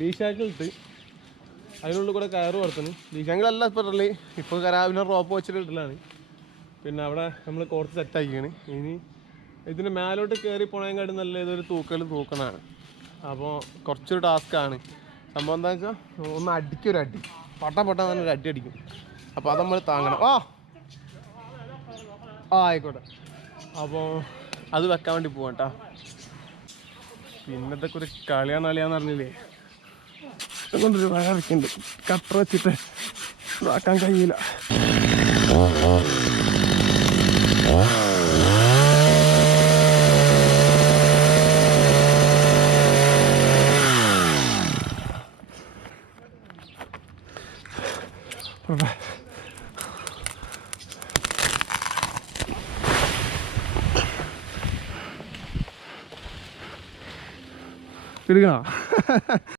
ഡീഷാങ്കിൾ ഇട്ട് അതിനുള്ളിൽ കൂടെ കയറ് പുറത്തുനിന്ന് ഡീഷാങ്കിളല്ല ഇട്ടില്ലേ, ഇപ്പോൾ കരാവിനെ റോപ്പ് വെച്ചിട്ട് ഇട്ടില്ലാണ്. പിന്നെ അവിടെ നമ്മൾ കുറച്ച് സെറ്റാക്കിയാണ്. ഇനി ഇതിന് മേലോട്ട് കയറി പോണേക്കാട്ട് നല്ല ഇതൊരു തൂക്കണതാണ്. അപ്പോൾ കുറച്ചൊരു ടാസ്ക്കാണ്. സംഭവം എന്താ വെച്ചാൽ ഒന്ന് അടിക്കൊരു അടി, പൊട്ട നല്ലൊരു അടി അടിക്കും. അപ്പോൾ അത് നമ്മൾ താങ്ങണം. ആയിക്കോട്ടെ. അപ്പോൾ അത് വെക്കാൻ വേണ്ടി പോവാം കേട്ടോ. പിന്നത്തൊക്കെ ഒരു കളിയാന്ന് പറഞ്ഞില്ലേ, അതുകൊണ്ടൊരു വഴ വെക്കുന്നുണ്ട്. കട്ടർ വെച്ചിട്ട് ഇതാക്കാൻ കഴിയില്ല. എടുക്കണോ?